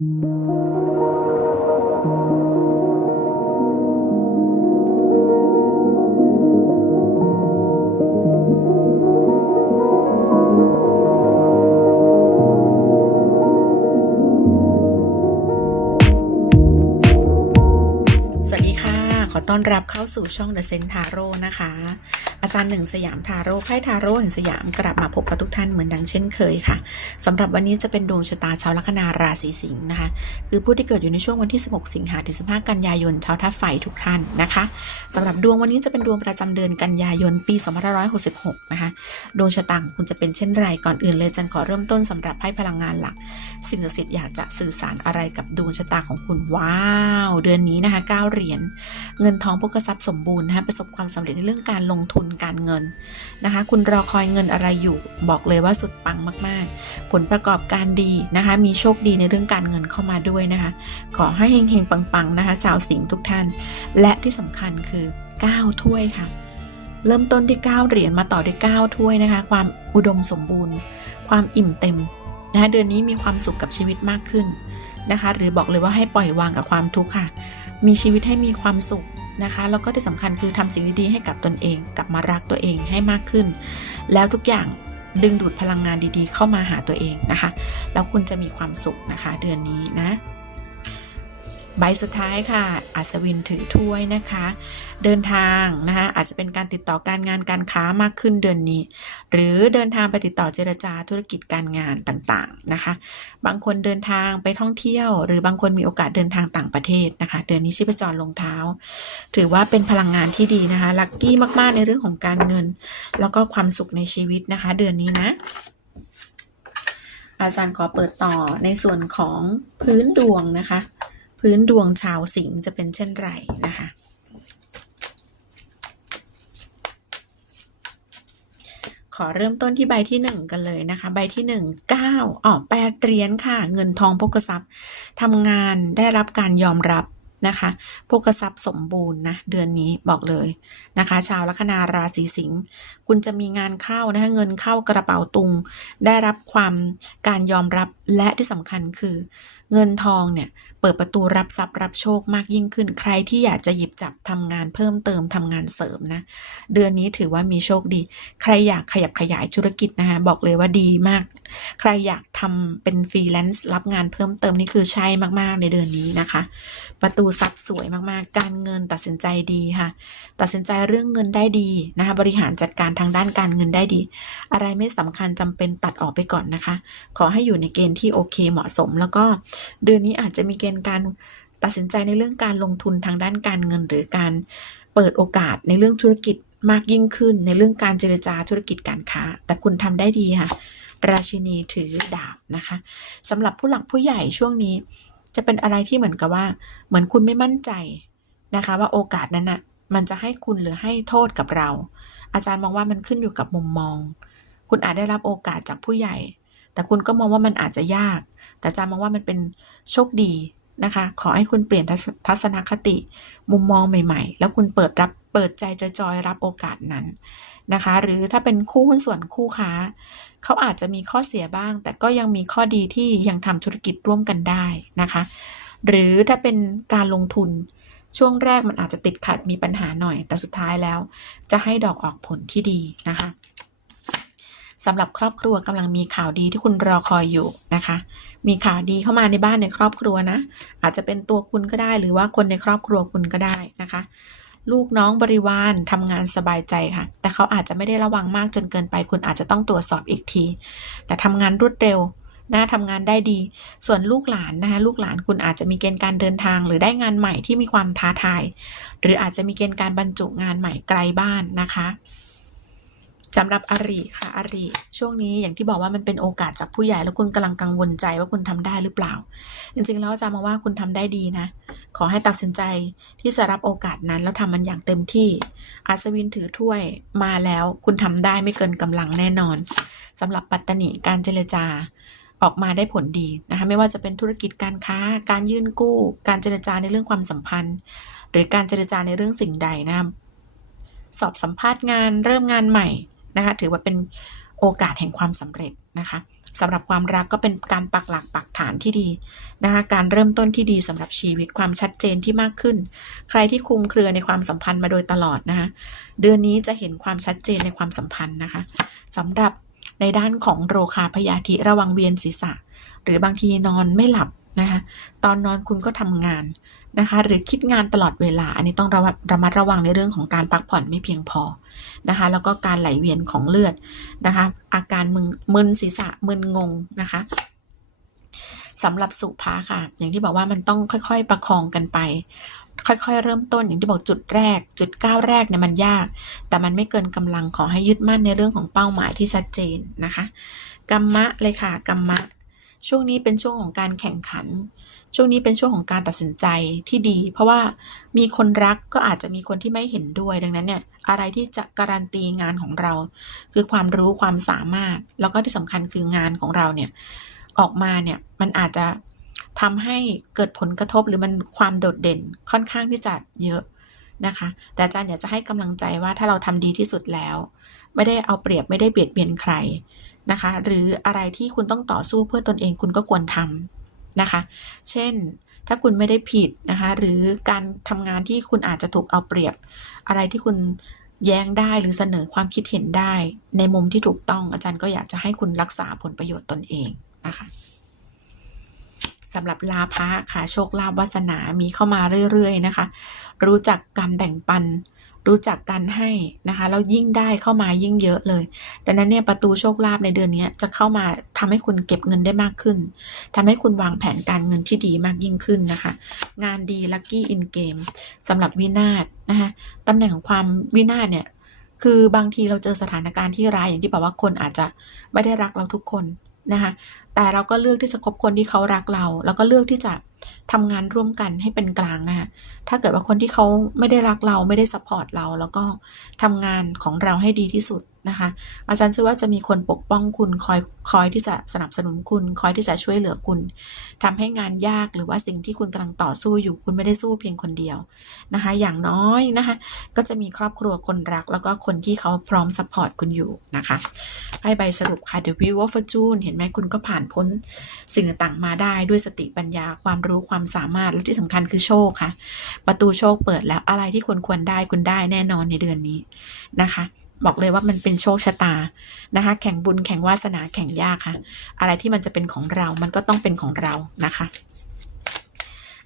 ส อนรับเข้าสู่ช่อง The Sen Taro นะคะ อาจารย์หนึ่งสยามทาโร่ค่ายทาโร่แห่งสยามกลับมาพบกับทุกท่านเหมือนดังเช่นเคยค่ะสำหรับวันนี้จะเป็นดวงชะตาชาวลัคนาราศีสิงห์นะคะ คือผู้ที่เกิดอยู่ในช่วงวันที่ 16 สิงหาถึง 15 กันยายนชาวธาตุไฟทุกท่านนะคะสำหรับดวงวันนี้จะเป็นดวงประจำเดือนกันยายนปี 2566 นะคะ ดวงชะตาของคุณจะเป็นเช่นไรก่อนอื่นเลยจันขอเริ่มต้นสำหรับไพ่พลังงานหลัก สิ่งศักดิ์สิทธิ์อยากจะสื่อสารอะไรกับดวงชะตาของคุณว้าว เดือนนี้นะคะ9เหรียญเงินทององพกทรัพย์สมบูรณ์นะคะประสบความสำเร็จในเรื่องการลงทุนการเงินนะคะ คุณรอคอยเงินอะไรอยู่บอกเลยว่าสุดปังมากๆ ผลประกอบการดีนะคะ มีโชคดีในเรื่องการเงินเข้ามาด้วยนะคะ ขอให้เฮงๆปังๆนะคะ ชาวสิงห์ทุกท่าน และที่สำคัญคือ 9 ถ้วยค่ะ เริ่มต้นที่ 9 เหรียญมาต่อด้วย9ถ้วยนะคะ ความอุดมสมบูรณ์ ความอิ่มเต็มนะคะเดือนนี้มีความสุขกับชีวิตมากขึ้นนะคะ หรือบอกเลยว่าให้ปล่อยวางกับความทุกข์ค่ะ มีชีวิตให้มีความสุข นะคะ แล้วก็ที่สำคัญคือทำสิ่งดีๆให้กับตนเอง กลับมารักตัวเองให้มากขึ้น แล้วทุกอย่างดึงดูดพลังงานดีๆ เข้ามาหาตัวเองนะคะ แล้วคุณจะมีความสุขนะคะ เดือนนี้นะ ใบสุดท้ายค่ะ อัศวินถือถ้วยนะคะ เดินทางนะคะอาจจะเป็นการติดต่อการงานการค้ามากขึ้นเดือนนี้ หรือเดินทางไปติดต่อเจรจาธุรกิจการงานต่างๆนะคะ บางคนเดินทางไปท่องเที่ยว หรือบางคนมีโอกาสเดินทางต่างประเทศนะคะ เดือนนี้ชีพจรลงเท้า ถือว่าเป็นพลังงานที่ดีนะคะลัคกี้มากๆในเรื่องของการเงิน แล้วก็ความสุขในชีวิตนะคะ เดือนนี้นะอาจารย์ขอเปิดต่อในส่วนของพื้นดวงนะคะ พื้นดวงชาวสิงห์จะเป็นเช่นไรนะคะ ขอเริ่มต้นที่ใบที่หนึ่งกันเลยนะคะ ใบที่หนึ่งเก้าอ๋อแปดเหรียญค่ะ เงินทองพกทรัพย์ทำงานได้รับการยอมรับนะคะพกทรัพย์สมบูรณ์นะเดือนนี้บอกเลยนะคะ ชาวลัคนาราศีสิงห์คุณจะมีงานเข้านะคะเงินเข้ากระเป๋าตุง ได้รับความการยอมรับและที่สำคัญคือ เงินทองเนี่ย เปิดประตูรับทรัพย์รับโชคมากยิ่งขึ้น ใครที่อยากจะหยิบจับทำงานเพิ่มเติมทำงานเสริมนะ เดือนนี้ถือว่ามีโชคดี ใครอยากขยับขยายธุรกิจนะคะบอกเลยว่าดีมาก ใครอยากทำเป็นฟรีแลนซ์รับงานเพิ่มเติมนี่คือใช่มากๆในเดือนนี้นะคะ ประตูทรัพย์สวยมากๆ การเงินตัดสินใจดีค่ะ ตัดสินใจเรื่องเงินได้ดีนะคะบริหารจัดการทางด้านการเงินได้ดี อะไรไม่สำคัญจำเป็นตัดออกไปก่อนนะคะ ขอให้อยู่ในเกณฑ์ที่โอเคเหมาะสม แล้วก็เดือนนี้อาจจะมีเกณฑ์การตัดสินใจในเรื่องการลงทุนทางด้านการเงิน หรือการเปิดโอกาสในเรื่องธุรกิจมากยิ่งขึ้น ในเรื่องการเจรจาธุรกิจการค้า แต่คุณทำได้ดีค่ะ ราชินีถือดาบนะคะสำหรับผู้หลักผู้ใหญ่ช่วงนี้ จะเป็นอะไรที่เหมือนกับว่า เหมือนคุณไม่มั่นใจนะคะ ว่าโอกาสนั้นน่ะมันจะให้คุณหรือให้โทษกับเรา อาจารย์มองว่ามันขึ้นอยู่กับมุมมอง คุณอาจได้รับโอกาสจากผู้ใหญ่ แต่คุณก็มองว่ามันอาจจะยาก แต่อาจารย์มองว่ามันเป็นโชคดี นะคะ ขอให้คุณเปลี่ยนทัศนคติ มุมมองใหม่ ๆ แล้วคุณเปิดรับเปิดใจจอยรับโอกาสนั้นนะคะ หรือถ้าเป็นคู่หุ้นส่วนคู่ค้า เขาอาจจะมีข้อเสียบ้าง แต่ก็ยังมีข้อดีที่ยังทำธุรกิจร่วมกันได้นะคะ หรือถ้าเป็นการลงทุนช่วงแรกมันอาจจะติดขัดมีปัญหาหน่อย แต่สุดท้ายแล้ว จะให้ดอกออกผลที่ดีนะคะ สำหรับครอบครัวกำลังมีข่าวดีที่คุณรอคอยอยู่นะคะ มีข่าวดีเข้ามาในบ้านในครอบครัวนะ อาจจะเป็นตัวคุณก็ได้หรือว่าคนในครอบครัวคุณก็ได้นะคะ ลูกน้องบริวารทำงานสบายใจค่ะ แต่เขาอาจจะไม่ได้ระวังมากจนเกินไป คุณอาจจะต้องตรวจสอบอีกที แต่ทำงานรวดเร็วนะทำงานได้ดี ส่วนลูกหลานนะคะลูกหลานคุณอาจจะมีเกณฑ์การเดินทาง หรือได้งานใหม่ที่มีความท้าทาย หรืออาจจะมีเกณฑ์การบรรจุงานใหม่ไกลบ้านนะคะ สำหรับอาริค่ะอาริช่วงนี้อย่างที่บอกว่ามันเป็นโอกาสจากผู้ใหญ่แล้วคุณกำลังกังวลใจว่าคุณทำได้หรือเปล่า จริงๆแล้วอาจารย์มองว่าคุณทำได้ดีนะ ขอให้ตัดสินใจที่จะรับโอกาสนั้นแล้วทำมันอย่างเต็มที่อาสวินถือถ้วยมาแล้วคุณทำได้ไม่เกินกำลังแน่นอนสำหรับปัตตานีการเจรจาออกมาได้ผลดีนะคะไม่ว่าจะเป็นธุรกิจการค้า การยื่นกู้ การเจรจาในเรื่องความสัมพันธ์ หรือการเจรจาในเรื่องสิ่งใดนะสอบสัมภาษณ์งานเริ่มงานใหม่ นะคะถือว่าเป็นโอกาสแห่งความสำเร็จนะคะสำหรับความรักก็เป็นการปักหลักปักฐานที่ดีนะคะการเริ่มต้นที่ดีสำหรับชีวิตความชัดเจนที่มากขึ้น ใครที่คลุมเครือในความสัมพันธ์มาโดยตลอดนะคะเดือนนี้จะเห็นความชัดเจนในความสัมพันธ์นะคะสำหรับในด้านของโรคาพยาธิระวังเวียนศีรษะ หรือบางทีนอนไม่หลับนะคะตอนนอนคุณก็ทำงาน นะคะ หรือคิดงานตลอดเวลา อันนี้ต้องระมัดระมัดระวังในเรื่องของการพักผ่อนไม่เพียงพอนะคะ แล้วก็การไหลเวียนของเลือดนะคะ อาการมึนมึนศีรษะมึนงงนะคะสำหรับสุภาค่ะ อย่างที่บอกว่ามันต้องค่อยๆ ประคองกันไป ค่อยๆ เริ่มต้นอย่างที่บอกจุดแรก จุดก้าวแรกเนี่ยมันยาก แต่มันไม่เกินกำลังขอให้ยึดมั่นในเรื่องของเป้าหมายที่ชัดเจนนะคะ กรรมะเลยค่ะกรรมะ ช่วงนี้เป็นช่วงของการแข่งขัน ช่วงนี้เป็นช่วงของการตัดสินใจที่ดี เพราะว่ามีคนรักก็อาจจะมีคนที่ไม่เห็นด้วย ดังนั้นเนี่ยอะไรที่จะการันตีงานของเรา คือความรู้ความสามารถ แล้วก็ที่สำคัญคืองานของเราเนี่ยออกมาเนี่ยมันอาจจะทำให้เกิดผลกระทบหรือมันความโดดเด่นค่อนข้างที่จะเยอะนะคะ แต่อาจารย์อยากจะให้กำลังใจว่าถ้าเราทำดีที่สุดแล้ว ไม่ได้เอาเปรียบไม่ได้เบียดเบียนใคร นะคะ หรืออะไรที่คุณต้องต่อสู้เพื่อตนเองคุณก็ควรทำนะคะ เช่นถ้าคุณไม่ได้ผิดนะคะ หรือการทำงานที่คุณอาจจะถูกเอาเปรียบ อะไรที่คุณแย้งได้หรือเสนอความคิดเห็นได้ ในมุมที่ถูกต้องอาจารย์ก็อยากจะให้คุณรักษาผลประโยชน์ตนเองนะคะสำหรับลาภะค่ะโชคลาภวาสนามีเข้ามาเรื่อยๆนะคะ รู้จักการแบ่งปัน รู้จักการให้นะคะแล้วยิ่งได้เข้ามายิ่งเยอะเลยดังนั้นเนี่ยประตูโชคลาภในเดือนนี้จะเข้ามาทำให้คุณเก็บเงินได้มากขึ้นทำให้คุณวางแผนการเงินที่ดีมากยิ่งขึ้นนะคะ งานดีลัคกี้อินเกมสำหรับวินาศนะคะตำแหน่งของความวินาศเนี่ยคือบางทีเราเจอสถานการณ์ที่ร้ายอย่างที่บอกว่าคนอาจจะไม่ได้รักเราทุกคนนะคะ แต่เราก็เลือกที่จะคบคนที่เขารักเรา แล้วก็เลือกที่จะทำงานร่วมกันให้เป็นกลางนะคะถ้าเกิดว่าคนที่เขาไม่ได้รักเราไม่ได้สปอร์ตเรา แล้วก็ทำงานของเราให้ดีที่สุด นะคะ อาจารย์เชื่อว่าจะมีคนปกป้องคุณคอยคอยที่จะสนับสนุนคุณ คอยที่จะช่วยเหลือคุณทำให้งานยากหรือว่าสิ่งที่คุณกำลังต่อสู้อยู่ คุณไม่ได้สู้เพียงคนเดียวนะคะ อย่างน้อยนะคะ ก็จะมีครอบครัวคนรัก แล้วก็คนที่เขาพร้อมสปอร์ตคุณอยู่นะคะไพ่ใบสรุปค่ะ The Wheel of Fortune เห็นไหมคุณก็ผ่านพ้นสิ่งต่างๆมาได้ด้วยสติปัญญาความรู้ความสามารถและที่สำคัญคือโชคค่ะ ประตูโชคเปิดแล้วอะไรที่ควรควรได้คุณได้แน่นอนในเดือนนี้นะคะ บอกเลยว่ามันเป็นโชคชะตานะคะ แข่งบุญแข่งวาสนาแข่งยากค่ะ อะไรที่มันจะเป็นของเรา มันก็ต้องเป็นของเรานะคะ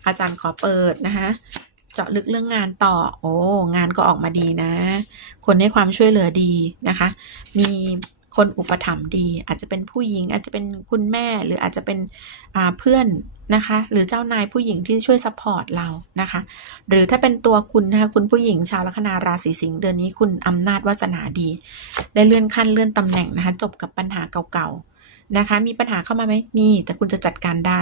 อาจารย์ขอเปิดนะคะ เจาะลึกเรื่องงานต่อ โอ้งานก็ออกมาดีนะ คนให้ความช่วยเหลือดีนะคะ มีคนอุปถัมภ์ดี อาจจะเป็นผู้หญิง อาจจะเป็นคุณแม่หรืออาจจะเป็นเพื่อน นะคะ หรือเจ้านายผู้หญิงที่ช่วยซัพพอร์ตเรานะคะ หรือถ้าเป็นตัวคุณนะคะคุณผู้หญิงชาวลัคนาราศีสิงห์เดือนนี้คุณอำนาจวาสนาดี ได้เลื่อนขั้นเลื่อนตำแหน่งนะคะ จบกับปัญหาเก่าๆนะคะ มีปัญหาเข้ามาไหมมี แต่คุณจะจัดการได้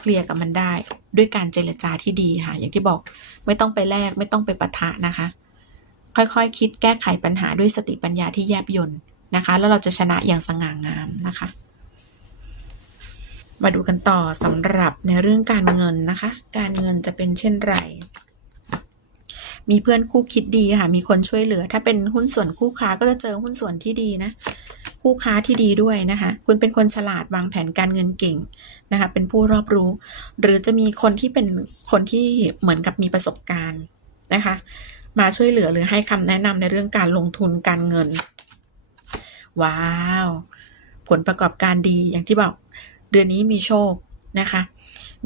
เคลียร์กับมันได้ ด้วยการเจรจาที่ดีค่ะ อย่างที่บอกไม่ต้องไปแลกไม่ต้องไปปะทะนะคะ ค่อยๆคคิดแก้ไขปัญหาด้วยสติปัญญาที่แยบยลนะคะ แล้วเราจะชนะอย่างสง่างามนะคะ มาดูกันต่อสำหรับในเรื่องการเงินนะคะ การเงินจะเป็นเช่นไร มีเพื่อนคู่คิดดีค่ะ มีคนช่วยเหลือ ถ้าเป็นหุ้นส่วนคู่ค้าก็จะเจอหุ้นส่วนที่ดีนะ คู่ค้าที่ดีด้วยนะคะ คุณเป็นคนฉลาดวางแผนการเงินเก่งนะคะ เป็นผู้รอบรู้ หรือจะมีคนที่เป็นคนที่เหมือนกับมีประสบการณ์นะคะ มาช่วยเหลือหรือให้คำแนะนำในเรื่องการลงทุนการเงิน ว้าว ผลประกอบการดีอย่างที่บอก เดือนนี้มีโชคนะคะ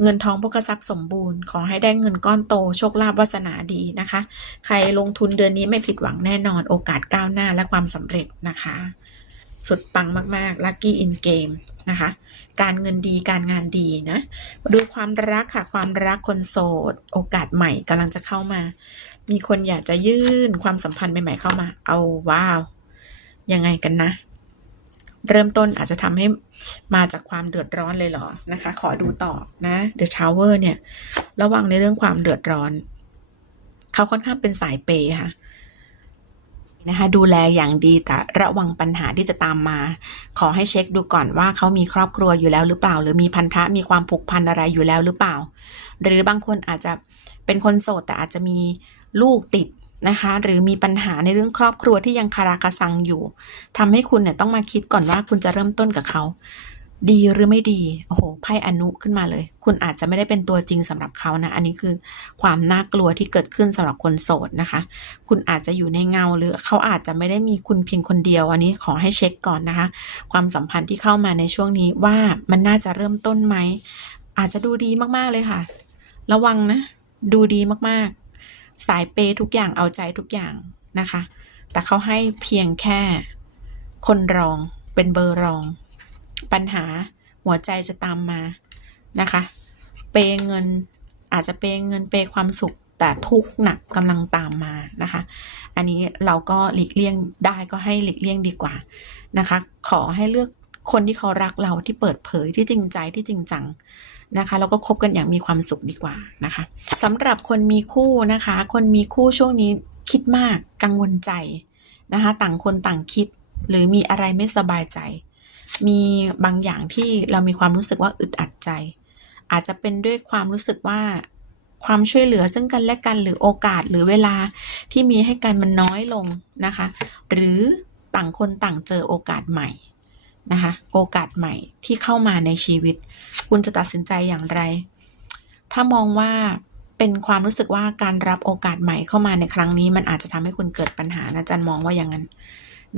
เงินทองพกทรัพย์สมบูรณ์ ขอให้ได้เงินก้อนโต โชคลาภวาสนาดีนะคะ ใครลงทุนเดือนนี้ไม่ผิดหวังแน่นอน โอกาสก้าวหน้าและความสำเร็จนะคะ สุดปังมากๆ Lucky in Game นะคะการเงินดีการงานดีนะมาดูความรักค่ะ ความรักคนโสด โอกาสใหม่กำลังจะเข้ามา มีคนอยากจะยื่นความสัมพันธ์ใหม่ๆเข้ามา เอาว้าว ยังไงกันนะ เริ่มต้นอาจจะทำให้มาจากความเดือดร้อนเลยเหรอนะคะ ขอดูต่อนะ The Tower เนี่ย ระวังในเรื่องความเดือดร้อน เขาค่อนข้างเป็นสายเปย์ค่ะนะคะดูแลอย่างดีแต่ระวังปัญหาที่จะตามมา ขอให้เช็คดูก่อนว่าเขามีครอบครัวอยู่แล้วหรือเปล่า หรือมีพันธะมีความผูกพันอะไรอยู่แล้วหรือเปล่า หรือบางคนอาจจะเป็นคนโสดแต่อาจจะมีลูกติด นะคะ หรือมีปัญหาในเรื่องครอบครัวที่ยังคาราคาซังอยู่ทำให้คุณเนี่ยต้องมาคิดก่อนว่าคุณจะเริ่มต้นกับเขา ดีหรือไม่ดี โอ้โห ไพ่อนุขึ้นมาเลย คุณอาจจะไม่ได้เป็นตัวจริงสำหรับเขานะ อันนี้คือความน่ากลัวที่เกิดขึ้นสำหรับคนโสดนะคะ คุณอาจจะอยู่ในเงาหรือเขาอาจจะไม่ได้มีคุณเพียงคนเดียว อันนี้ขอให้เช็คก่อนนะคะ ความสัมพันธ์ที่เข้ามาในช่วงนี้ว่ามันน่าจะเริ่มต้นไหม อาจจะดูดีมากๆเลยค่ะ ระวังนะ ดูดีมากๆ สายเปย์ทุกอย่างเอาใจทุกอย่างนะคะ แต่เขาให้เพียงแค่คนรองเป็นเบอร์รอง ปัญหาหัวใจจะตามมานะคะ เปย์เงินอาจจะเปย์เงินเปย์ความสุขแต่ทุกหนักกำลังตามมานะคะ อันนี้เราก็หลีกเลี่ยงได้ก็ให้หลีกเลี่ยงดีกว่านะคะ ขอให้เลือกคนที่เขารักเราที่เปิดเผยที่จริงใจที่จริงจัง นะคะ แล้วก็คบกันอย่างมีความสุขดีกว่านะคะสำหรับคนมีคู่นะคะ คนมีคู่ช่วงนี้คิดมากกังวลใจนะคะ ต่างคนต่างคิดหรือมีอะไรไม่สบายใจ มีบางอย่างที่เรามีความรู้สึกว่าอึดอัดใจ อาจจะเป็นด้วยความรู้สึกว่าความช่วยเหลือซึ่งกันและกันหรือโอกาสหรือเวลาที่มีให้กันมันน้อยลงนะคะ หรือต่างคนต่างเจอโอกาสใหม่ นะคะโอกาสใหม่ที่เข้ามาในชีวิต คุณจะตัดสินใจอย่างไร ถ้ามองว่าเป็นความรู้สึกว่าการรับโอกาสใหม่เข้ามาในครั้งนี้ มันอาจจะทำให้คุณเกิดปัญหานะจันมองว่าอย่างนั้น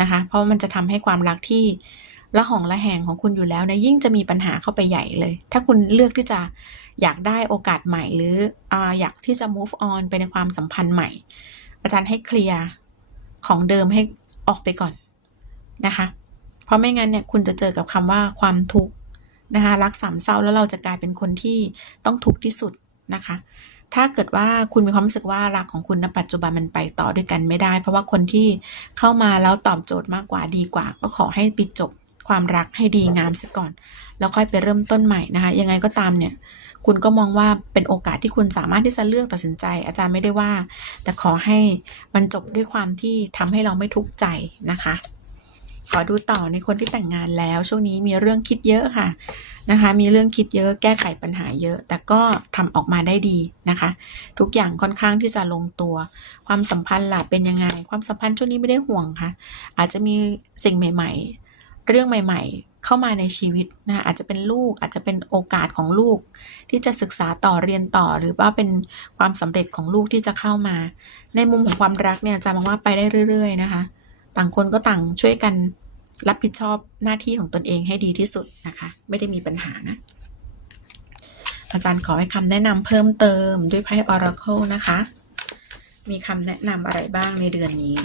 นะคะ เพราะมันจะทำให้ความรักที่ละหองละแหงของคุณอยู่แล้วนี่ยยิ่งจะมีปัญหาเข้าไปใหญ่เลย ถ้าคุณเลือกที่จะอยากได้โอกาสใหม่ หรือออยากที่จะ move on ไปในความสัมพันธ์ใหม่ อาจารย์ให้เคลียร์ของเดิมให้ออกไปก่อนนะคะ ราะไม่งั้นเนี่ยคุณจะเจอกับคำว่าความทุกข์นะคะรักสามเศร้าแล้วเราจะกลายเป็นคนที่ต้องทุกข์ที่สุดนะคะ ถ้าเกิดว่าคุณมีความรู้สึกว่ารักของคุณณปัจจุบันมันไปต่อด้วยกันไม่ได้ เพราะว่าคนที่เข้ามาแล้วตอบโจทย์มากกว่าดีกว่า ก็ขอให้ปิดจบความรักให้ดีงามเสียก่อน แล้วค่อยไปเริ่มต้นใหม่นะคะยังไงก็ตามเนี่ยคุณก็มองว่าเป็นโอกาสที่คุณสามารถที่จะเลือกตัดสินใจ อาจารย์ไม่ได้ว่า แต่ขอให้มันจบด้วยความที่ทำให้เราไม่ทุกข์ใจนะคะ ขอดูต่อในคนที่แต่งงานแล้ว ช่วงนี้มีเรื่องคิดเยอะค่ะนะคะ มีเรื่องคิดเยอะแก้ไขปัญหาเยอะ แต่ก็ทำออกมาได้ดีนะคะ ทุกอย่างค่อนข้างที่จะลงตัว ความสัมพันธ์ล่ะเป็นยังไง ความสัมพันธ์ช่วงนี้ไม่ได้ห่วงค่ะ อาจจะมีสิ่งใหม่ ๆ เรื่องใหม่ ๆเข้ามาในชีวิตนะอาจจะเป็นลูกอาจจะเป็นโอกาสของลูก ที่จะศึกษาต่อเรียนต่อ หรือว่าเป็นความสำเร็จของลูกที่จะเข้ามา ในมุมของความรักเนี่ยจะมองว่าไปได้เรื่อย ๆ นะคะ ต่างคนก็ต่างช่วยกันรับผิดชอบหน้าที่ของตนเองให้ดีที่สุดนะคะ ไม่ได้มีปัญหานะ อาจารย์ขอให้คำแนะนำเพิ่มเติมด้วยไพ่ Oracle นะคะ มีคำแนะนำอะไรบ้างในเดือนนี้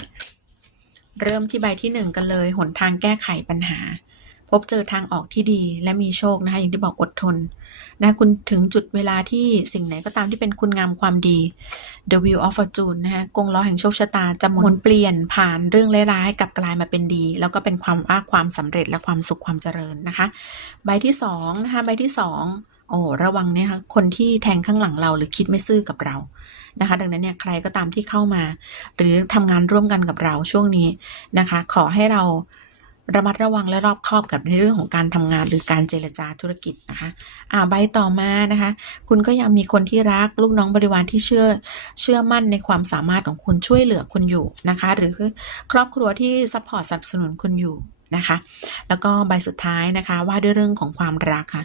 เริ่มที่ใบที่หนึ่งกันเลย หนทางแก้ไขปัญหา พบเจอทางออกที่ดีและมีโชคนะคะอย่างที่บอกอดทนนะคุณถึงจุดเวลาที่สิ่งไหนก็ตามที่เป็นคุณงามความดี The Wheel of Fortune นะคะกงล้อแห่งโชคชะตาจะหมุนเปลี่ยนผ่านเรื่องร้ายๆกลับกลายมาเป็นดี แล้วก็เป็นความว่าความสำเร็จและความสุขความเจริญนะคะ ใบที่สองนะคะใบที่สองโอ้ระวังเนี่ยค่ะคนที่แทงข้างหลังเราหรือคิดไม่ซื่อกับเรานะคะดังนั้นเนี่ยใครก็ตามที่เข้ามา หรือทำงานร่วมกันกับเราช่วงนี้นะคะ ขอให้เรา ระมัดระวังและรอบคอบกับในเรื่องของการทำงานหรือการเจรจาธุรกิจนะคะอ่าใบต่อมานะคะ คุณก็ยังมีคนที่รักลูกน้องบริวารที่เชื่อเชื่อมั่นในความสามารถของคุณช่วยเหลือคุณอยู่นะคะ หรือครอบครัวที่ซัพพอร์ตสนับสนุนคุณอยู่ นะคะ แล้วก็ใบสุดท้ายนะคะว่าด้วยเรื่องของความรักค่ะ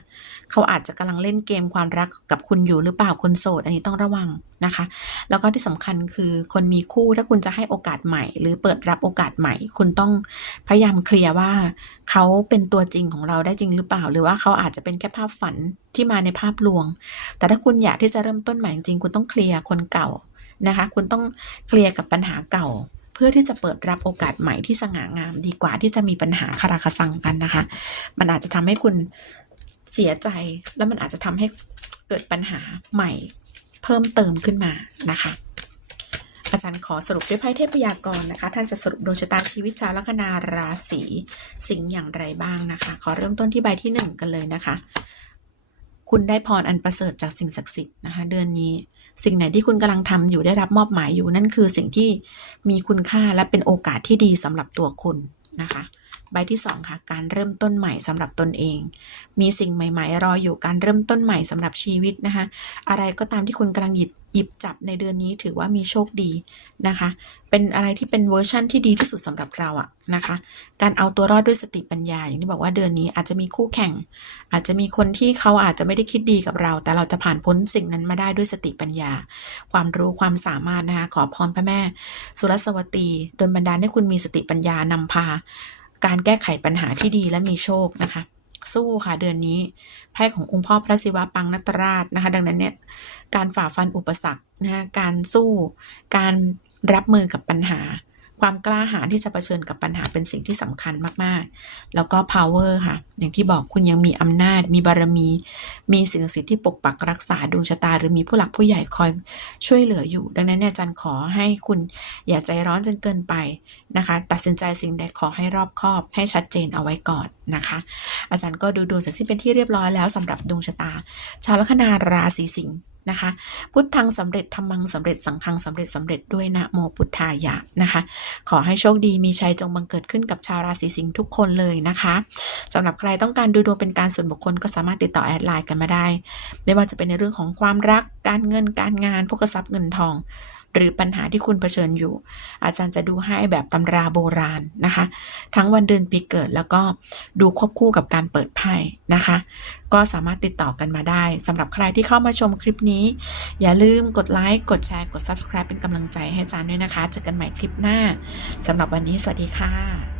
เขาอาจจะกำลังเล่นเกมความรักกับคุณอยู่หรือเปล่าคนโสด อันนี้ต้องระวังนะคะ แล้วก็ที่สำคัญคือคนมีคู่ถ้าคุณจะให้โอกาสใหม่ หรือเปิดรับโอกาสใหม่ คุณต้องพยายามเคลียร์ว่าเขาเป็นตัวจริงของเราได้จริงหรือเปล่า หรือว่าเขาอาจจะเป็นแค่ภาพฝันที่มาในภาพลวง แต่ถ้าคุณอยากที่จะเริ่มต้นใหม่จริงคุณต้องเคลียร์คนเก่านะคะ คุณต้องเคลียร์กับปัญหาเก่า พื่อที่จะเปิดรับโอกาสใหม่ที่สง่างาม ดีกว่าที่จะมีปัญหาคาราคาซังกันนะคะ มันอาจจะทำให้คุณเสียใจ แล้วมันอาจจะทำให้เกิดปัญหาใหม่เพิ่มเติมขึ้นมานะคะอาจารย์ขอสรุปด้วยไพ่เทพยากรนะคะ ท่านจะสรุปดวงชะตาชีวิตชาวลัคนาราศีสิงห์อย่างไรบ้างนะคะ ขอเริ่มต้นที่ใบที่หนึ่งกันเลยนะคะ คุณได้พรอันประเสริฐจากสิ่งศักดิ์สิทธิ์นะคะ เดือนนี้ สิ่งไหนที่คุณกำลังทำอยู่ได้รับมอบหมายอยู่นั่นคือสิ่งที่มีคุณค่าและเป็นโอกาสที่ดีสำหรับตัวคุณนะคะ ใบที่สองค่ะ การเริ่มต้นใหม่สำหรับตนเอง มีสิ่งใหม่ ๆ รออยู่การเริ่มต้นใหม่สำหรับชีวิตนะคะ อะไรก็ตามที่คุณกำลังหยิบหยิบจับในเดือนนี้ถือว่ามีโชคดีนะคะ เป็นอะไรที่เป็นเวอร์ชั่นที่ดีที่สุดสำหรับเราอะนะคะ การเอาตัวรอดด้วยสติปัญญา อย่างที่บอกว่าเดือนนี้อาจจะมีคู่แข่ง อาจจะมีคนที่เขาอาจจะไม่ได้คิดดีกับเรา แต่เราจะผ่านพ้นสิ่งนั้นมาได้ด้วยสติปัญญา ความรู้ความสามารถนะคะ ขอพรพระแม่ สุรสวตีโดนบันดาลให้คุณมีสติปัญญานำพา การแก้ไขปัญหาที่ดีและมีโชคนะคะ สู้ค่ะเดือนนี้ไพ่ขององค์พ่อพระศิวะปังนัตราชนะคะ ดังนั้นเนี่ยการฝ่าฟันอุปสรรคนะะการสู้ การรับมือกับปัญหา ความกล้าหาญที่จะเผชิญกับปัญหาเป็นสิ่งที่สำคัญมากๆ แล้วก็ power ค่ะ อย่างที่บอกคุณยังมีอำนาจ มีบารมี มีสิ่งศักดิ์สิทธิ์ที่ปกปักรักษาดวงชะตา หรือมีผู้หลักผู้ใหญ่คอยช่วยเหลืออยู่ ดังนั้นเนี่ยจารย์ขอให้คุณอย่าใจร้อนจนเกินไปนะคะ ตัดสินใจสิ่งใดขอให้รอบคอบ ให้ชัดเจนเอาไว้ก่อนนะคะ อาจารย์ก็ดูดวงเสร็จสิ้นเป็นที่เรียบร้อยแล้วสำหรับดวงชะตา ชาวลัคนาราศีสิงห์ นะคะ พุทธังสำเร็จธรรมังสำเร็จสังฆังสำเร็จสำเร็จด้วยนะโมพุทธายะนะคะ ขอให้โชคดีมีชัยจงบังเกิดขึ้นกับชาวราศีสิงห์ทุกคนเลยนะคะสำหรับใครต้องการดูดวงเป็นการส่วนบุคคลก็สามารถติดต่อแอดไลน์กันมาได้ ไม่ว่าจะเป็นในเรื่องของความรักการเงินการงานพวกทรัพย์เงินทอง หรือปัญหาที่คุณเผชิญอยู่ อาจารย์จะดูให้แบบตำราโบราณนะคะ ทั้งวันเดือนปีเกิดแล้วก็ดูควบคู่กับการเปิดไพ่นะคะ ก็สามารถติดต่อกันมาได้สำหรับใครที่เข้ามาชมคลิปนี้ อย่าลืมกดไลค์กดแชร์กด subscribe เป็นกำลังใจให้อาจารย์ด้วยนะคะเจอกันใหม่คลิปหน้าสำหรับวันนี้สวัสดีค่ะ